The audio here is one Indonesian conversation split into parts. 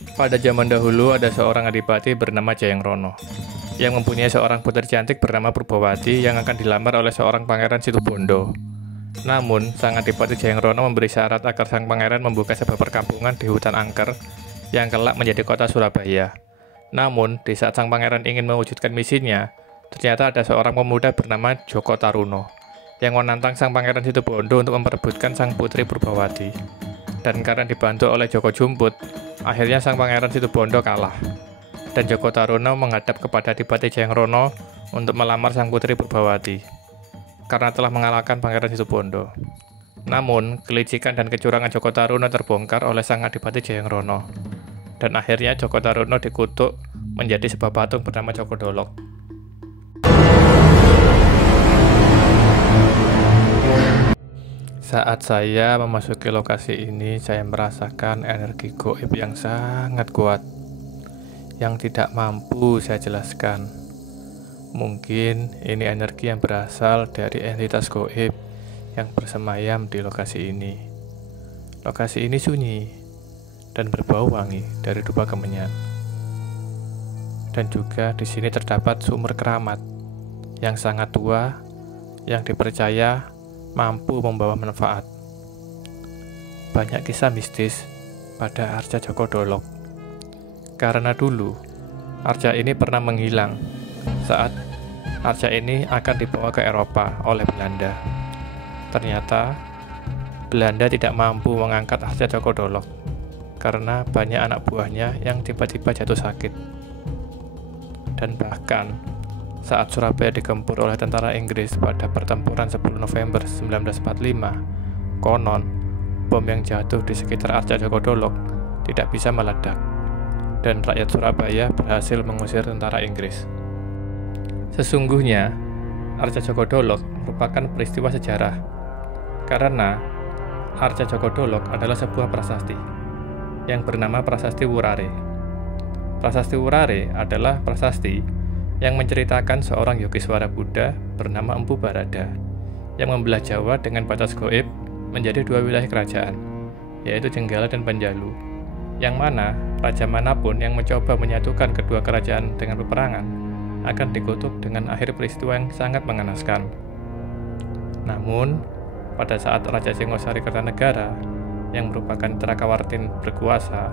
Pada zaman dahulu ada seorang adipati bernama Jayangrono yang mempunyai seorang putri cantik bernama Purbawati yang akan dilamar oleh seorang pangeran Situbondo. Namun, sang adipati Jayangrono memberi syarat agar sang pangeran membuka sebuah perkampungan di hutan angker yang kelak menjadi kota Surabaya. Namun, di saat sang pangeran ingin mewujudkan misinya, ternyata ada seorang pemuda bernama Joko Taruno yang menantang sang pangeran Situbondo untuk memperebutkan sang putri Purbawati. Dan karena dibantu oleh Joko Jumput, akhirnya sang pangeran Situbondo kalah. Dan Joko Taruno menghadap kepada Adipati Jayangrono untuk melamar sang putri Purbawati karena telah mengalahkan pangeran Situbondo. Namun, kelicikan dan kecurangan Joko Taruno terbongkar oleh sang Adipati Jayangrono. Dan akhirnya Joko Taruno dikutuk menjadi sebuah patung bernama Joko Dolok. Saat saya memasuki lokasi ini, saya merasakan energi gaib yang sangat kuat, yang tidak mampu saya jelaskan. Mungkin ini energi yang berasal dari entitas gaib yang bersemayam di lokasi ini. Lokasi ini sunyi dan berbau wangi dari dupa kemenyan. Dan juga di sini terdapat sumur keramat yang sangat tua, yang dipercaya mampu membawa manfaat. Banyak kisah mistis pada arca Joko Dolok. Karena dulu, arca ini pernah menghilang saat arca ini akan dibawa ke Eropa oleh Belanda. Ternyata, Belanda tidak mampu mengangkat arca Joko Dolok karena banyak anak buahnya yang tiba-tiba jatuh sakit. Dan bahkan, saat Surabaya digempur oleh tentara Inggris pada pertempuran 10 November 1945, konon, bom yang jatuh di sekitar arca Joko Dolok tidak bisa meledak, dan rakyat Surabaya berhasil mengusir tentara Inggris. Sesungguhnya, arca Joko Dolok merupakan peristiwa sejarah, karena arca Joko Dolok adalah sebuah prasasti yang bernama Prasasti Wurare. Prasasti Wurare adalah prasasti yang menceritakan seorang Yogiswara Buddha bernama Empu Barada yang membelah Jawa dengan batas gaib menjadi dua wilayah kerajaan, yaitu Jenggala dan Panjalu, yang mana raja manapun yang mencoba menyatukan kedua kerajaan dengan peperangan akan dikutuk dengan akhir peristiwa yang sangat mengenaskan. Namun, pada saat Raja Singosari Kertanegara yang merupakan Trakawartin berkuasa,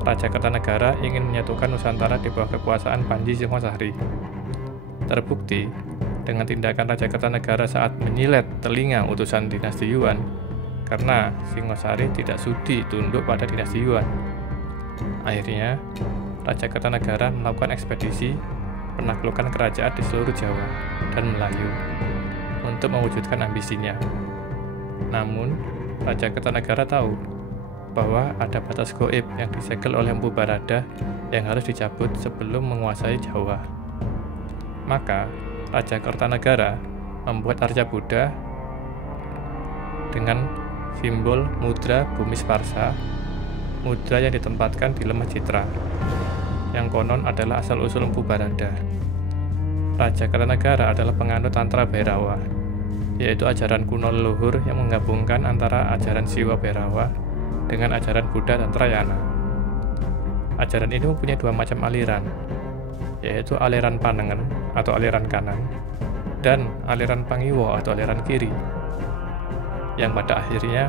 Raja Kertanegara ingin menyatukan Nusantara di bawah kekuasaan Panji Singosari. Terbukti dengan tindakan Raja Kertanegara saat menyilet telinga utusan dinasti Yuan, karena Singosari tidak sudi tunduk pada dinasti Yuan. Akhirnya, Raja Kertanegara melakukan ekspedisi penaklukan kerajaan di seluruh Jawa dan Melayu untuk mewujudkan ambisinya. Namun, Raja Kertanegara tahu bahwa ada batas gaib yang disegel oleh Empu Barada yang harus dicabut sebelum menguasai Jawa. Maka, Raja Kertanegara membuat arca Buddha dengan simbol mudra Bumi Sparsa, mudra yang ditempatkan di lemah Citra, yang konon adalah asal-usul Empu Barada. Raja Kertanegara adalah penganut Tantra Bhairawa, yaitu ajaran kuno leluhur yang menggabungkan antara ajaran Siwa Bhairawa dengan ajaran Buddha dan Trayana. Ajaran ini mempunyai dua macam aliran, yaitu aliran Panengen atau aliran kanan dan aliran Pangiwo atau aliran kiri, yang pada akhirnya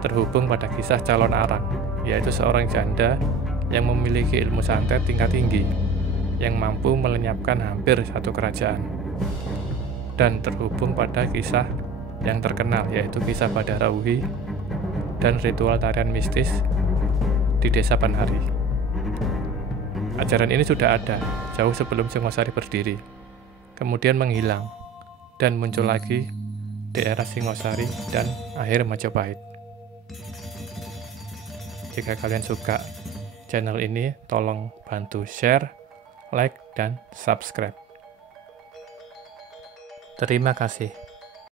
terhubung pada kisah calon arang, yaitu seorang janda yang memiliki ilmu santet tingkat tinggi yang mampu melenyapkan hampir satu kerajaan, dan terhubung pada kisah yang terkenal, yaitu kisah Badarauhi dan ritual tarian mistis di desa Panhari. Ajaran ini sudah ada jauh sebelum Singosari berdiri, kemudian menghilang, dan muncul lagi di era Singosari dan akhir Majapahit. Jika kalian suka channel ini, tolong bantu share, like, dan subscribe. Terima kasih.